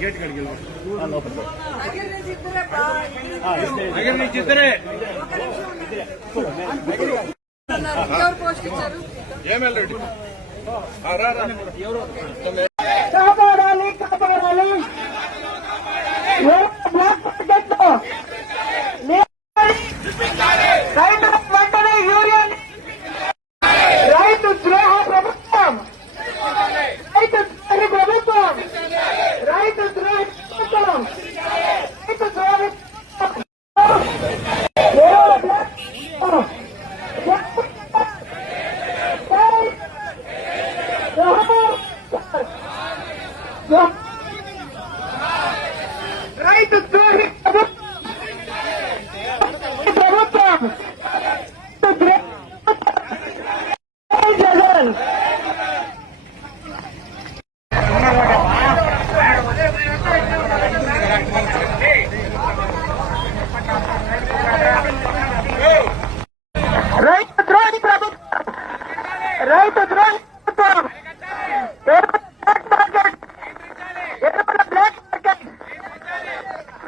Gate ಕಡೆಗೆ ಅಗರ್ ನೀಚಿದ್ರೆ ఏమేల్ రెడ్డి ఎవరు Islam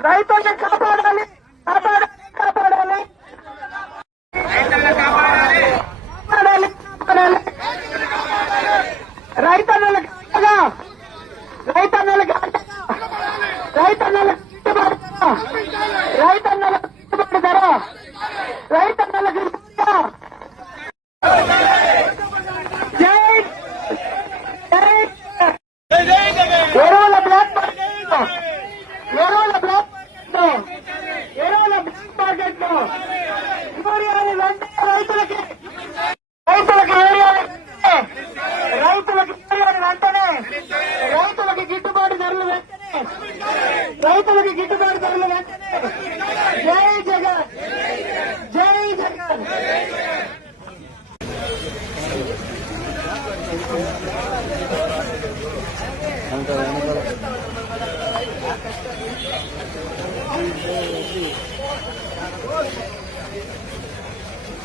రైతుల్ని కాపాడాలి కాపాడాలి కాపాడాలి. కాపాడాలి కాపాడాలి. రైతన్నులకు రైతన్నులకు రైతన్నులకు Oh.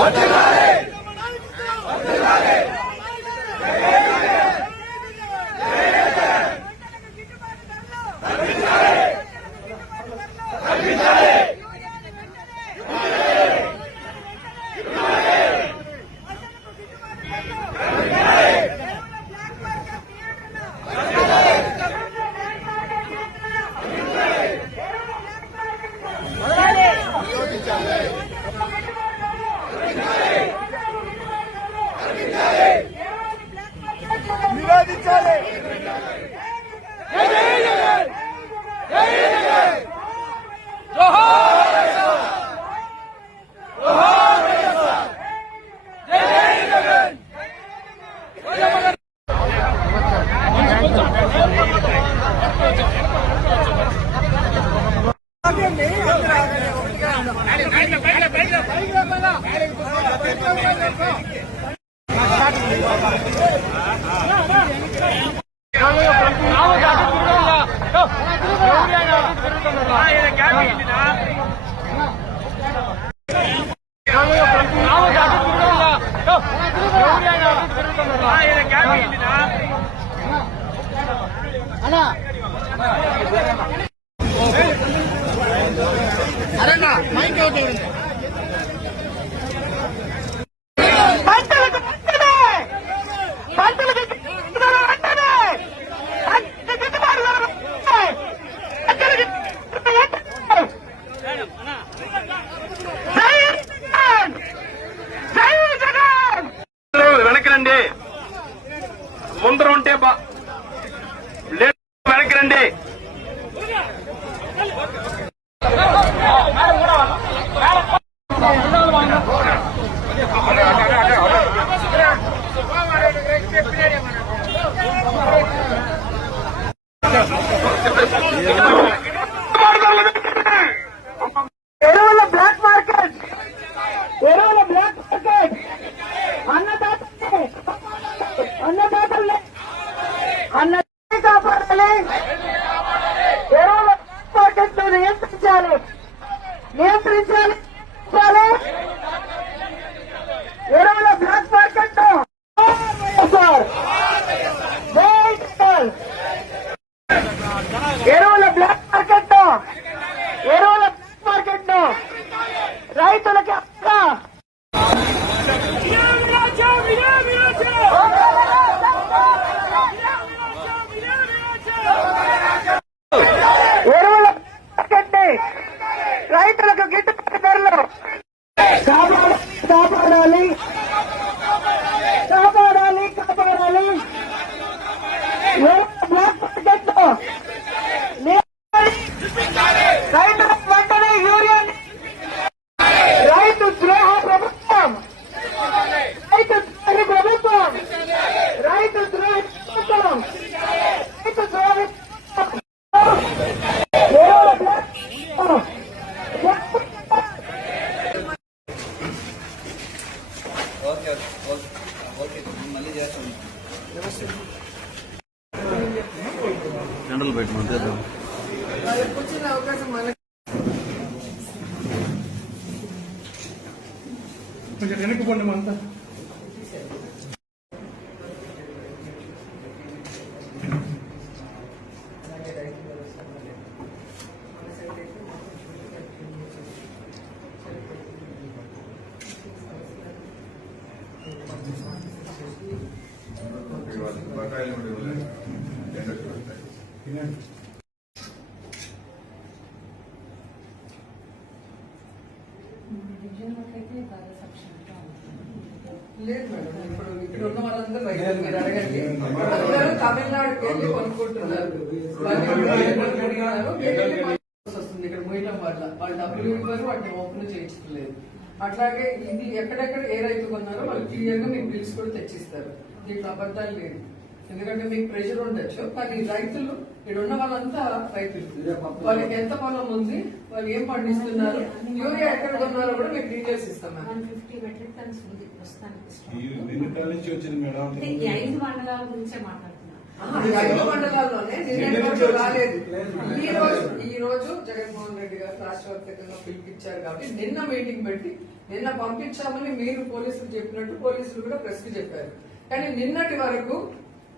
我警告你 அரங்கா மைண்ட் ஓட்டு விடுங்க. కొందరు ఉంటే వాళ్ళకి కూర్చునే అవకాశం మనకి బకాయిలు లేదు మేడం ఇప్పుడు ఇక్కడ ఉన్న వాళ్ళందరూ రైతులు మీరు అడగండి. అందరూ తమిళనాడుకి వెళ్ళి కొనుక్కుంటున్నారు. వాళ్ళు ఇప్పుడు అడిగినారు, వెళ్ళి కొనుక్కోవాల్సి వస్తుంది? ఇక్కడ మోయటం వల్ల వాళ్ళు డబ్బులు ఇవ్వరు వాటిని ఓపెన్ అట్లాగే ఇది ఎక్కడెక్కడ ఏ రైతు కొన్నారో వాళ్ళు క్లియర్గా మీకు బిల్స్ కూడా తెచ్చిస్తారు. దీంట్లో అబద్ధాలు లేదు ఎందుకంటే మీకు ప్రెషర్ ఉండొచ్చు కానీ రైతులు ఇక్కడ ఉన్న వాళ్ళంతా రైతులు. వాళ్ళకి ఎంత పొలం ఉంది వాళ్ళు ఏం పండిస్తున్నారు యూరియా ఎక్కడ కొన్నారో కూడా మీకు డీటెయిల్స్ ఇస్తాం వన్ ఫిఫ్టీ మెట్రిక్ టన్స్ ఉంది ప్రస్తుతానికి ఐదు మండలాల గురించే మాట్లాడుతున్నా. ఆహా, ఈ ఐదు మండలాల్లోనే రాలేదు. ఈ రోజు ఈ రోజు జగన్మోహన్ రెడ్డి గారు రాష్ట్ర వ్యాప్తంగా పిలిపించారు కాబట్టి నిన్న మీటింగ్ పెట్టి నిన్న పంపించామని మీరు పోలీసులు చెప్పినట్టు పోలీసులు కూడా ప్రెస్ చెప్పారు. కానీ నిన్నటి వరకు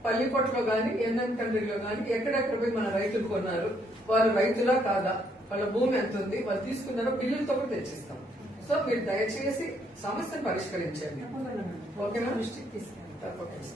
పల్లిపట్లో గాని ఎన్ఎన్ కంట్రీలో గాని ఎక్కడెక్కడ పోయి మన రైతులు కొన్నారు వారు రైతులా కాదా వాళ్ళ భూమి ఎంత ఉంది వాళ్ళు తీసుకున్నారో బిల్లులతో కూడా తెచ్చిస్తాం. సో మీరు దయచేసి సమస్యను పరిష్కరించండి. ఓకేనా? దృష్టికి తీసుకెళ్ళండి. తప్పకుండా.